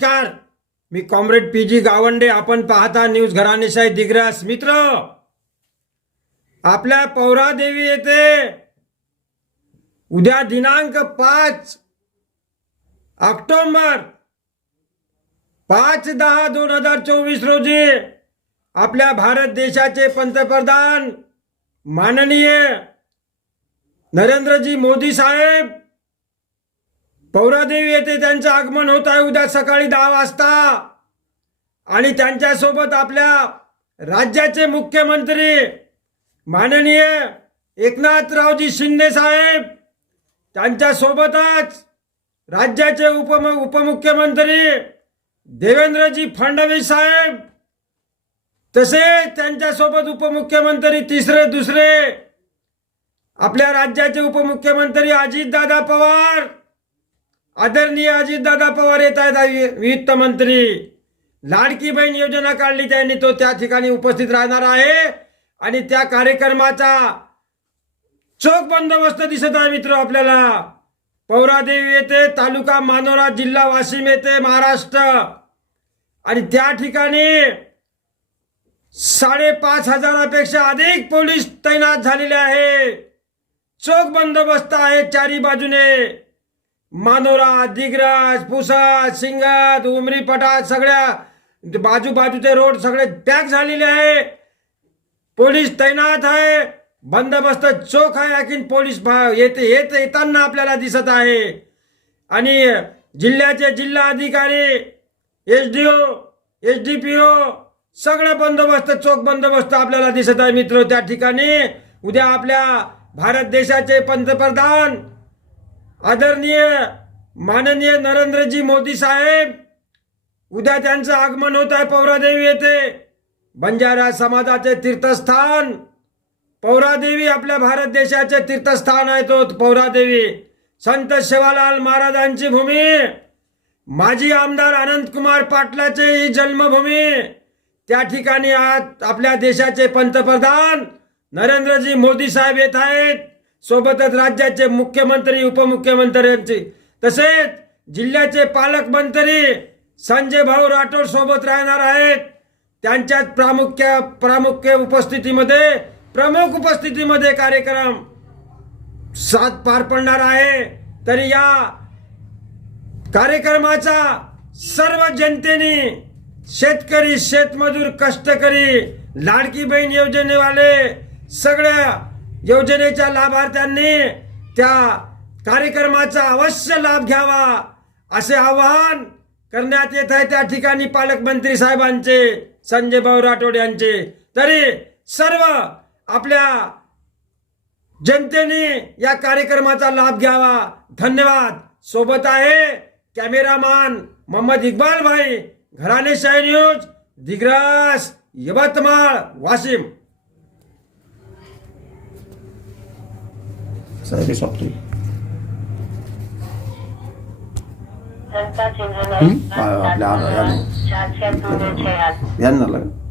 नमस्कार. मी comrade P G Gawande. आपण पाहता न्यूज घराणेशाही दिग्रास मित्र. आपल्या पौरादेवी येथे उद्या दिनांक पाच ऑक्टोबर पाच दहा दोन हजार चोवीस रोजी आपल्या भारत देशाचे पंतप्रधान माननीय नरेंद्रजी मोदी साहेब पौरादेवी येथे त्यांचं आगमन होत आहे. उद्या सकाळी दहा वाजता. आणि त्यांच्यासोबत आपल्या राज्याचे मुख्यमंत्री माननीय एकनाथरावजी शिंदे साहेब त्यांच्यासोबतच राज्याचे उपम उपमुख्यमंत्री देवेंद्रजी फडणवीस साहेब तसेच त्यांच्यासोबत उपमुख्यमंत्री तिसरे दुसरे आपल्या राज्याचे उपमुख्यमंत्री अजितदादा पवार आदरणीय अजितदादा पवार येत आहेत वित्त मंत्री. लाडकी बहीण योजना काढली त्यांनी तो त्या ठिकाणी उपस्थित राहणार आहे. आणि त्या कार्यक्रमाचा चोख बंदोबस्त दिसत आहे मित्र आपल्याला. पौरादेवी येथे तालुका मानोरा जिल्हा वाशिम येथे महाराष्ट्र. आणि त्या ठिकाणी साडेपाच हजारापेक्षा अधिक पोलीस तैनात झालेले आहे. चोख बंदोबस्त आहे चारी बाजूने. मानोरा दिग्रज पुसाद सिंगत उमरी पटात सगळ्या बाजू बाजूचे रोड सगळे पॅक झालेले आहे. पोलीस तैनात आहे. बंदोबस्त चोख आहे आणखीन पोलीस भा- येते येत येताना आपल्याला दिसत आहे. आणि जिल्ह्याचे जिल्हा अधिकारी S D O S D P O सगळे बंदोबस्त चोख बंदोबस्त आपल्याला दिसत आहे मित्र. त्या ठिकाणी उद्या आपल्या भारत देशाचे पंतप्रधान आदरणीय माननीय नरेंद्रजी मोदी साहेब उद्या त्यांचं आगमन होत आहे पौरादेवी येथे. बंजारा समाजाचे तीर्थस्थान पौरादेवी आपल्या भारत देशाचे तीर्थस्थान आहे तो पौरादेवी. संत शिवालाल महाराजांची भूमी माजी आमदार अनंतकुमार पाटलाचे ही जन्मभूमी. त्या ठिकाणी आज आपल्या देशाचे पंतप्रधान नरेंद्रजी मोदी साहेब येत आहेत. सोबतच राज्याचे मुख्यमंत्री उपमुख्यमंत्र्यांचे तसेच जिल्ह्याचे पालकमंत्री संजय भाऊ राठोड सोबत राहणार आहेत. त्यांच्याच प्रामुख्य प्रामुख्य उपस्थितीमध्ये प्रमुख उपस्थितीमध्ये कार्यक्रम सात पार पडणार आहे. तरी या कार्यक्रमाचा सर्व जनतेने शेतकरी शेतमजूर कष्टकरी लाडकी बहीण योजनेवाले सगळ्या योजनेच्या लाभार्थ्यांनी त्या कार्यक्रमाचा अवश्य लाभ घ्यावा असे आवाहन करण्यात येत आहे. त्या ठिकाणी पालकमंत्री साहेबांचे संजय भाऊ राठोड यांचे. तरी सर्व आपल्या जनतेने या कार्यक्रमाचा लाभ घ्यावा. धन्यवाद. सोबत आहे कॅमेरामॅन मोहम्मद इक्बाल भाई. घराणे शाही न्यूज दिग्रास यवतमाळ वाशिम. हं? आ- आपल्या यानं. चिन्ह यांना लागा